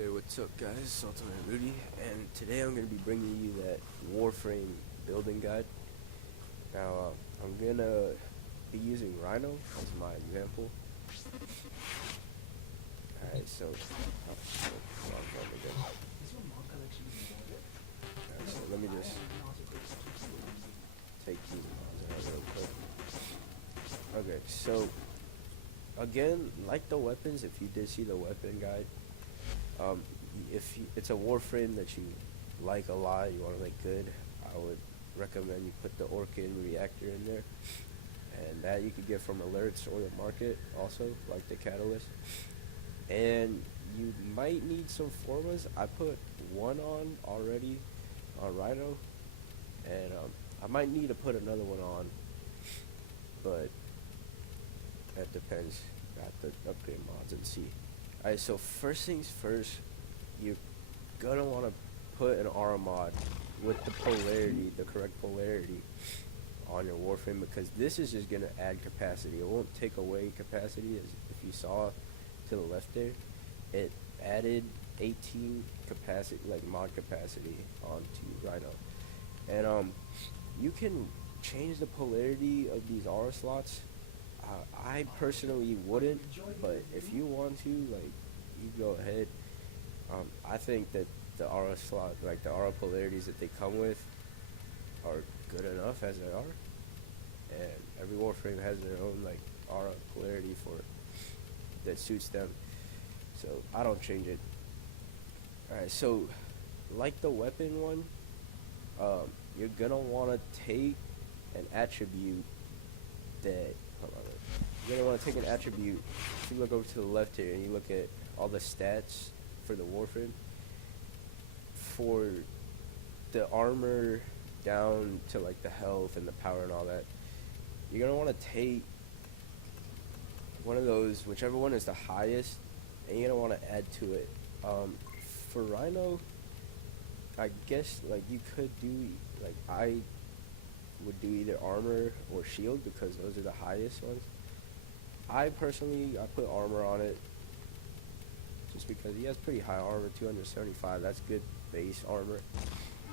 Hey, what's up, guys? Ultimate Rudy, and today I'm going to be bringing you that Warframe building guide. Now, I'm going to be using Rhino as my example. Alright, so, wrong one again. Alright, so let me just take these mods out real quick. Okay, so, again, like the weapons, if you did see the weapon guide, if it's a Warframe that you like a lot, you want to make good, I would recommend you put the Orchid reactor in there, and that you could get from alerts or the market also, like the catalyst. And you might need some formas. I put one on already on Rhino, and I might need to put another one on, but that depends. I have to upgrade mods and see. Alright, so first things first, you're gonna want to put an aura mod with the polarity, the correct polarity on your Warframe, because this is just gonna add capacity. It won't take away capacity. As if you saw to the left there, it added 18 capacity, like mod capacity onto Rhino. And you can change the polarity of these aura slots. I personally wouldn't, but if you want to, like, you go ahead. I think that the aura slot, like the aura polarities that they come with, are good enough as they are, and every Warframe has their own like aura polarity for that suits them. So I don't change it. Alright, so like the weapon one, you're gonna want to take an attribute that. Hold on, you're gonna want to take an attribute. If you look over to the left here and you look at all the stats for the Warframe, for the armor down to like the health and the power and all that, you're gonna want to take one of those, whichever one is the highest, and you're gonna want to add to it. For Rhino, I guess like you could do, like I would do either armor or shield, because those are the highest ones. I personally, I put armor on it just because he has pretty high armor, 275. That's good base armor.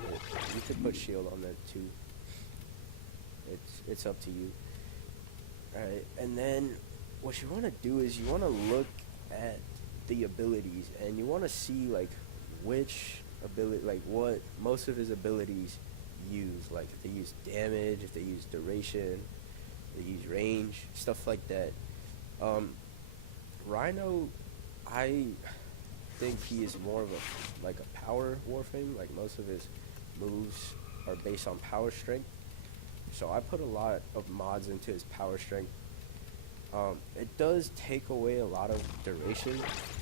But you could put shield on there too. It's up to you. Alright, and then what you want to do is you want to look at the abilities, and you want to see like which ability, like what most of his abilities use. Like if they use damage, if they use duration, if they use range, stuff like that. Rhino, I think he is more of a like a power Warframe. Like most of his moves are based on power strength, so I put a lot of mods into his power strength. It does take away a lot of duration.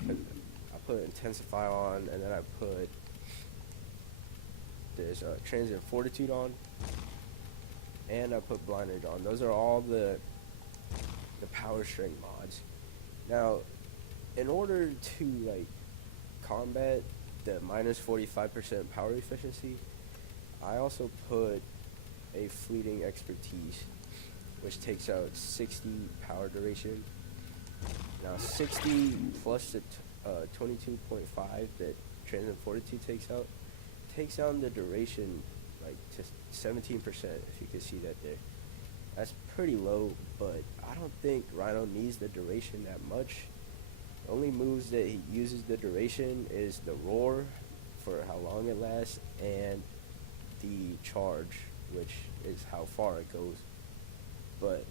I put intensify on, and then I put there's transient fortitude on, and I put blinded on. Those are all the power strength mods. Now, in order to like combat the minus 45% power efficiency, I also put a fleeting expertise, which takes out 60 power duration. Now 60 plus the 22.5 that transient fortitude takes down the duration like to 17%, if you can see that there. That's pretty low, but I don't think Rhino needs the duration that much. The only moves that he uses the duration is the roar, for how long it lasts, and the charge, which is how far it goes. But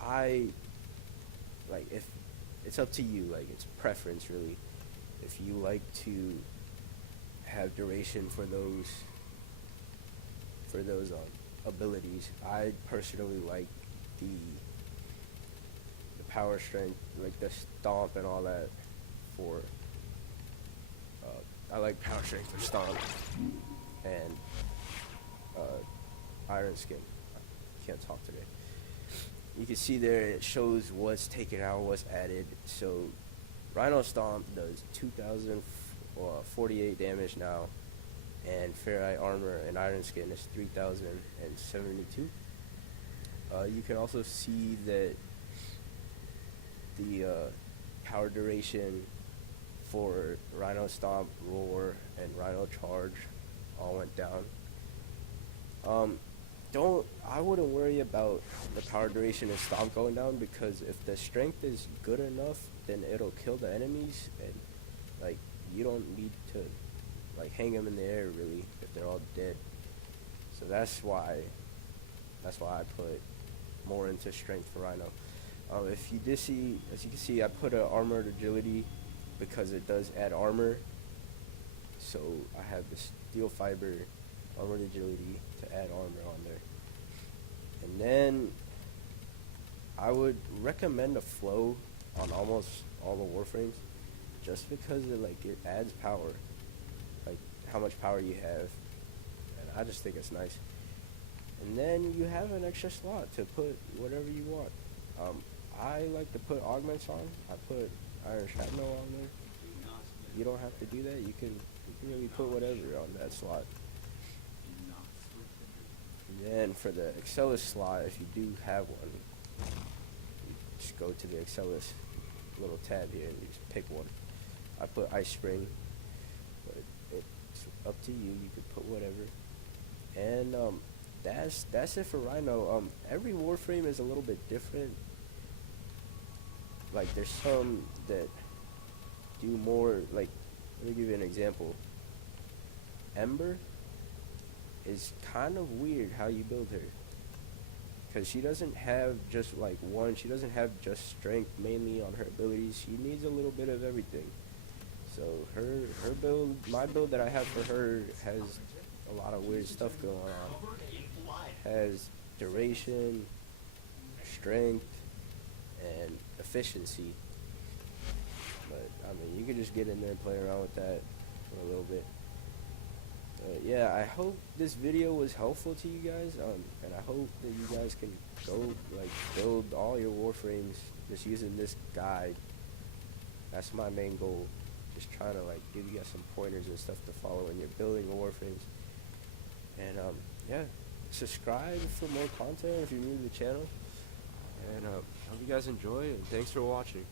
I like, if it's up to you, like it's preference really. If you like to have duration for those abilities, I personally like the power strength, like the stomp and all that. For I like power strength for stomp and iron skin. I can't talk today. You can see there it shows what's taken out, what's added. So Rhino Stomp does 2,048 damage now, and Ferrite Armor and Iron Skin is 3,072. You can also see that the power duration before Rhino Stomp, Roar, and Rhino Charge all went down. I wouldn't worry about the power duration and Stomp going down, because if the strength is good enough, then it'll kill the enemies, and like you don't need to like hang them in the air really if they're all dead. So that's why I put more into strength for Rhino. If you did see, as you can see, I put a armored agility because it does add armor. So I have the steel fiber armored agility to add armor on there. And then I would recommend a flow on almost all the Warframes, just because it adds power, like how much power you have, and I just think it's nice. And then you have an extra slot to put whatever you want. I like to put augments on. I put Iron Shrapnel on there. You don't have to do that. You can really put whatever on that slot. And then for the Excellus slot, if you do have one, you just go to the Excellus little tab here and you just pick one. I put Ice Spring, but it's up to you. You could put whatever. And that's it for Rhino. Every Warframe is a little bit different. Like there's some that do more, like, let me give you an example. Ember is kind of weird how you build her, because she doesn't have just like one, she doesn't have just strength mainly on her abilities. She needs a little bit of everything. So her build, my build that I have for her, has a lot of weird stuff going on. Has duration, strength, and efficiency. But I mean, you can just get in there and play around with that for a little bit. Yeah, I hope this video was helpful to you guys, and I hope that you guys can go build all your Warframes just using this guide. That's my main goal. Just trying to give you guys some pointers and stuff to follow when you're building Warframes. And yeah, subscribe for more content if you're new to the channel. And hope you guys enjoy, and thanks for watching.